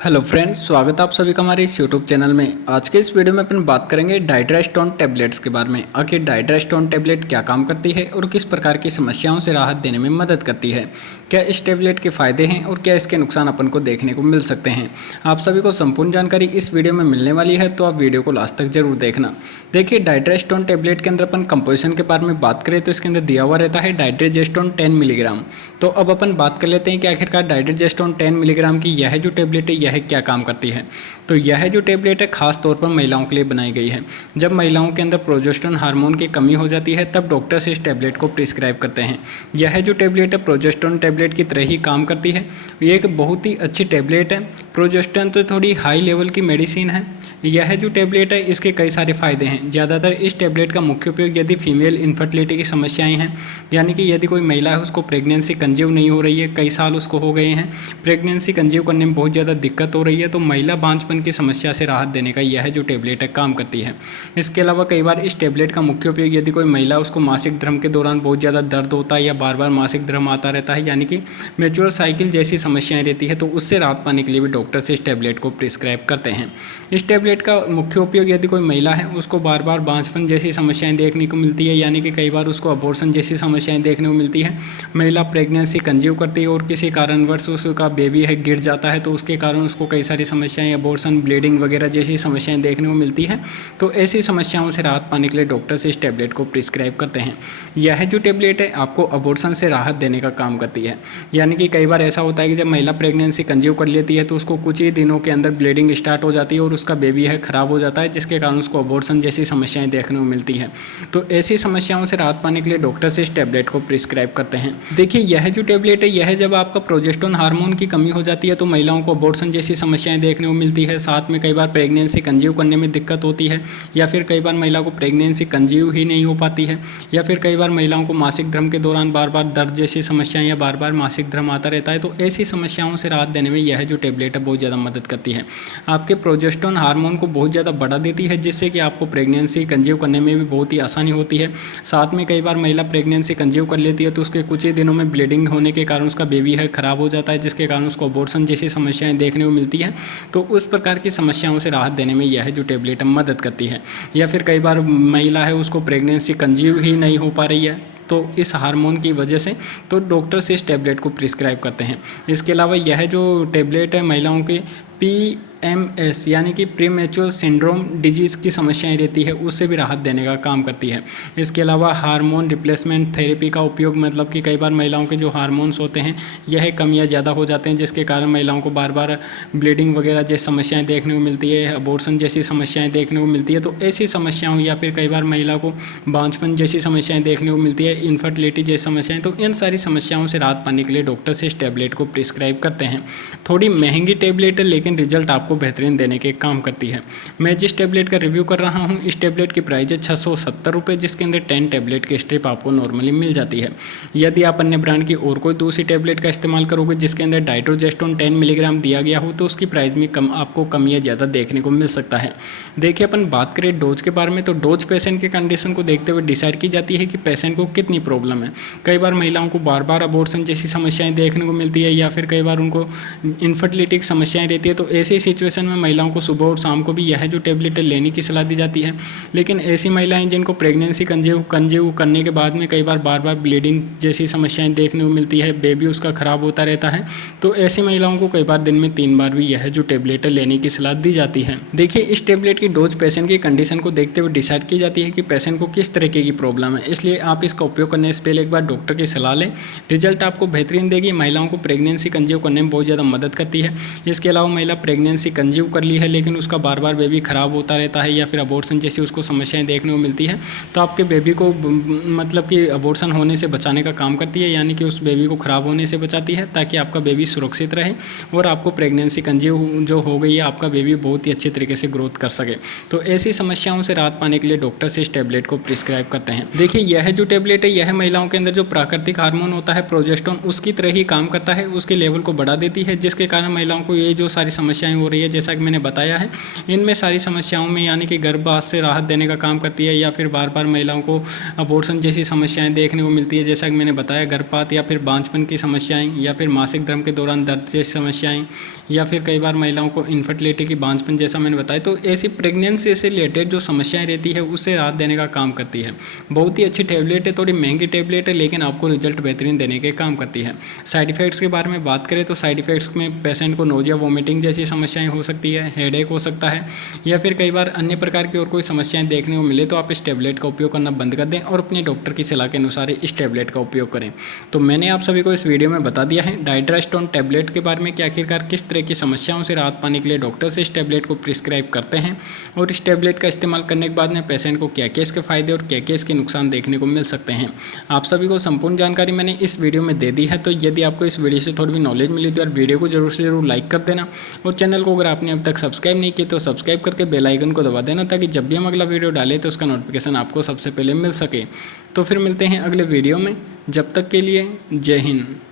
Hello friends, स्वागत है आप सभी का हमारे इस यूट्यूब चैनल में। आज के इस वीडियो में अपन बात करेंगे डाइड्रास्टोन टैबलेट्स के बारे में। आखिर डाइड्रास्टोन टैबलेट क्या काम करती है और किस प्रकार की समस्याओं से राहत देने में मदद करती है, क्या इस टैबलेट के फ़ायदे हैं और क्या इसके नुकसान अपन को देखने को मिल सकते हैं। आप सभी को संपूर्ण जानकारी इस वीडियो में मिलने वाली है, तो आप वीडियो को लास्ट तक जरूर देखना। देखिए, डाइड्रास्टोन टैबलेट के अंदर अपन कंपोजिशन के बारे में बात करें तो इसके अंदर दिया हुआ रहता है डाइड्राजेस्टोन 10 मिलीग्राम। तो अब अपन बात कर लेते हैं कि आखिरकार डाइड्राजेस्टोन 10 मिलीग्राम की यह जो टैबलेट है यह क्या काम करती है। तो यह जो टैबलेट है खास तौर पर महिलाओं के लिए बनाई गई है। जब महिलाओं के अंदर प्रोजेस्टेरोन हार्मोन की कमी हो जाती है तब डॉक्टर्स इस टैबलेट को प्रिस्क्राइब करते हैं। यह जो टैबलेट है प्रोजेस्टेरोन टैबलेट की तरह ही काम करती है। ये एक बहुत ही अच्छी टैबलेट है। प्रोजेस्टेरोन तो थोड़ी हाई लेवल की मेडिसिन है। यह जो टैबलेट है इसके कई सारे फायदे हैं। ज़्यादातर इस टैबलेट का मुख्य उपयोग यदि फीमेल इनफर्टिलिटी की समस्याएं हैं, यानी कि यदि कोई महिला है उसको प्रेगनेंसी कंजीव नहीं हो रही है, कई साल उसको हो गए हैं, प्रेगनेंसी कंजीव करने में बहुत ज़्यादा दिक्कत हो रही है, तो महिला बांझपन की समस्या से राहत देने का यह जो टैबलेट है काम करती है। इसके अलावा कई बार इस टैबलेट का मुख्य उपयोग यदि कोई महिला उसको मासिक धर्म के दौरान बहुत ज़्यादा दर्द होता है या बार बार मासिक धर्म आता रहता है, यानी कि मेच्योर साइकिल जैसी समस्याएं रहती है, तो उससे राहत पाने के लिए भी डॉक्टर्स इस टैबलेट को प्रिस्क्राइब करते हैं। इस टैबलेट का मुख्य उपयोग यदि कोई महिला है उसको बार बार बांझपन जैसी समस्याएं देखने को मिलती है, यानी कि कई बार उसको अबॉर्शन जैसी समस्याएं देखने को मिलती है, महिला प्रेगनेंसी कंजीव करती है और किसी कारणवश उसका बेबी है गिर जाता है, तो उसके कारण उसको कई सारी समस्याएं अबॉर्शन, ब्लीडिंग वगैरह जैसी समस्याएं देखने को मिलती है। तो ऐसी समस्याओं से राहत पाने के लिए डॉक्टर्स इस टैबलेट को प्रिस्क्राइब करते हैं। यह जो टैबलेट है आपको अबॉर्शन से राहत देने का काम करती है। यानी कि कई बार ऐसा होता है कि जब महिला प्रेगनेंसी कंजीव कर लेती है तो उसको कुछ ही दिनों के अंदर ब्लीडिंग स्टार्ट हो जाती है और उसका बेबी है खराब हो जाता है, जिसके कारण उसको अबॉर्शन जैसी समस्याएं देखने को मिलती है। तो ऐसी समस्याओं से राहत पाने के लिए डॉक्टर्स इस टैबलेट को प्रिस्क्राइब करते हैं। देखिए, यह जो टैबलेट है यह जब आपका प्रोजेस्टेरोन हार्मोन की कमी हो जाती है तो महिलाओं को अबॉर्शन जैसी समस्याएं देखने को मिलती है। साथ में कई बार प्रेगनेंसी कंजीव करने में दिक्कत होती है, या फिर कई बार महिला को प्रेगनेंसी कंजीव ही नहीं हो पाती है, या फिर कई बार महिलाओं को मासिक धर्म के दौरान बार बार दर्द जैसी समस्याएं या बार बार मासिक धर्म आता रहता है। तो ऐसी समस्याओं से राहत देने में यह जो टैबलेट है बहुत ज़्यादा मदद करती है। आपके प्रोजेस्टेरोन हार्मोन को बहुत ज़्यादा बढ़ा देती है, जिससे कि आपको प्रेगनेंसी कंजीव करने में भी बहुत ही आसानी होती है। साथ में कई बार महिला प्रेगनेंसी कंजीव कर लेती है तो उसके कुछ ही दिनों में ब्लीडिंग होने के कारण उसका बेबी है खराब हो जाता है, जिसके कारण उसको अबॉर्शन जैसी समस्याएं देखने को मिलती है। तो उस प्रकार की समस्याओं से राहत देने में यह जो टैबलेट मदद करती है। या फिर कई बार महिला है उसको प्रेगनेंसी कंजीव ही नहीं हो पा रही है तो इस हार्मोन की वजह से, तो डॉक्टर्स इस टैबलेट को प्रिस्क्राइब करते हैं। इसके अलावा यह जो टैबलेट है महिलाओं के PMS यानी कि प्रीमेच्योर सिंड्रोम डिजीज़ की समस्याएं रहती है उससे भी राहत देने का काम करती है। इसके अलावा हार्मोन रिप्लेसमेंट थेरेपी का उपयोग, मतलब कि कई बार महिलाओं के जो हार्मोन्स होते हैं यह कमियां ज़्यादा हो जाते हैं, जिसके कारण महिलाओं को बार बार ब्लीडिंग वगैरह जैसी समस्याएं देखने को मिलती है, अबॉर्शन जैसी समस्याएं देखने को मिलती है। तो ऐसी समस्याओं या फिर कई बार महिला को बांझपन जैसी समस्याएँ देखने को मिलती है, इनफर्टिलिटी जैसी समस्याएँ, तो इन सारी समस्याओं से राहत पाने के लिए डॉक्टर्स इस टैबलेट को प्रिस्क्राइब करते हैं। थोड़ी महंगी टैबलेट है लेकिन रिजल्ट आपको बेहतरीन देने के काम करती है। मैं जिस टैबलेट का रिव्यू कर रहा हूं इस टैबलेट की प्राइस है 670 रुपये, जिसके अंदर 10 टैबलेट की स्ट्रिप आपको नॉर्मली मिल जाती है। यदि आप अन्य ब्रांड की और कोई दूसरी टैबलेट का इस्तेमाल करोगे जिसके अंदर डाइड्रोजेस्टोन 10 मिलीग्राम दिया गया हो तो उसकी प्राइस में आपको कम या ज़्यादा देखने को मिल सकता है। देखिए, अपन बात करें डोज के बारे में तो डोज पेशेंट के कंडीशन को देखते हुए डिसाइड की जाती है कि पेशेंट को कितनी प्रॉब्लम है। कई बार महिलाओं को बार बार अबॉर्शन जैसी समस्याएं देखने को मिलती है, या फिर कई बार उनको इनफर्टिलिटी की समस्याएं रहती है, तो ऐसी सिचुएशन में महिलाओं को सुबह और शाम को भी यह जो टैबलेट लेने की सलाह दी जाती है। लेकिन ऐसी महिलाएं जिनको प्रेगनेंसी कंजीव करने के बाद में कई बार ब्लीडिंग जैसी समस्याएं देखने को मिलती है, बेबी उसका खराब होता रहता है, तो ऐसी महिलाओं को कई बार दिन में 3 बार भी यह जो टैबलेट लेने की सलाह दी जाती है। देखिए, इस टैबलेट की डोज पेशेंट की कंडीशन को देखते हुए डिसाइड की जाती है कि पेशेंट को किस तरीके की प्रॉब्लम है, इसलिए आप इसका उपयोग करने से पहले एक बार डॉक्टर की सलाह लें। रिजल्ट आपको बेहतरीन देगी। महिलाओं को प्रेगनेंसी कंजीव करने में बहुत ज़्यादा मदद करती है। इसके अलावा महिला प्रेगनेंसी कंजीव कर ली है लेकिन उसका बार बार बेबी खराब होता रहता है, या फिर अबॉर्शन जैसी उसको समस्याएं देखने को मिलती है, तो आपके बेबी को मतलब कि अबॉर्शन होने से बचाने का काम करती है, यानी कि उस बेबी को खराब होने से बचाती है ताकि आपका बेबी सुरक्षित रहे और आपको प्रेगनेंसी कंजीव जो हो गई है आपका बेबी बहुत ही अच्छे तरीके से ग्रोथ कर सके। तो ऐसी समस्याओं से राहत पाने के लिए डॉक्टर्स इस टैबलेट को प्रिस्क्राइब करते हैं। देखिए, यह जो टैबलेट है यह महिलाओं के अंदर जो प्राकृतिक हार्मोन होता है प्रोजेस्टेरोन उसकी तरह ही काम करता है, उसके लेवल को बढ़ा देती है, जिसके कारण महिलाओं को ये जो सारी समस्याएं हो रही रही है जैसा कि मैंने बताया है। इनमें सारी समस्याओं में यानी कि गर्भपात से राहत देने का काम करती है, या फिर बार बार महिलाओं को अबॉर्शन जैसी समस्याएं देखने को मिलती है जैसा कि मैंने बताया, गर्भपात या फिर बांझपन की समस्याएं, या फिर मासिक धर्म के दौरान दर्द जैसी समस्याएं, या फिर कई बार महिलाओं को इनफर्टिलिटी की बांझपन जैसा मैंने बताया। तो ऐसी प्रेगनेंसी से रिलेटेड जो समस्याएं रहती है उससे राहत देने का काम करती है। बहुत ही अच्छी टैबलेट है, थोड़ी महंगी टैबलेट है, लेकिन आपको रिजल्ट बेहतरीन देने के काम करती है। साइड इफेक्ट्स के बारे में बात करें तो साइड इफेक्ट्स में पेशेंट को नोजिया, वोमिटिंग जैसी समस्याएं हो सकती है, हेडेक हो सकता है, या फिर कई बार अन्य प्रकार की और कोई समस्याएं देखने को मिले तो आप इस टैबलेट का उपयोग करना बंद कर दें और अपने डॉक्टर की सलाह के अनुसार इस टैबलेट का उपयोग करें। तो मैंने आप सभी को इस वीडियो में बता दिया है डाइड्रास्टोन टैबलेट के बारे में कि आखिरकार किस तरह की समस्याओं से राहत पाने के लिए डॉक्टर से इस टैबलेट को प्रिस्क्राइब करते हैं, और इस टैबलेट का इस्तेमाल करने के बाद में पेशेंट को क्या क्या इसके फायदे और क्या क्या इसके नुकसान देखने को मिल सकते हैं। आप सभी को संपूर्ण जानकारी मैंने इस वीडियो में दे दी है। तो यदि आपको इस वीडियो से थोड़ी भी नॉलेज मिली तो यार वीडियो को जरूर से जरूर लाइक कर देना, और चैनल को अगर आपने अब तक सब्सक्राइब नहीं किया तो सब्सक्राइब करके बेल आइकन को दबा देना, ताकि जब भी हम अगला वीडियो डालें तो उसका नोटिफिकेशन आपको सबसे पहले मिल सके। तो फिर मिलते हैं अगले वीडियो में, जब तक के लिए जय हिंद।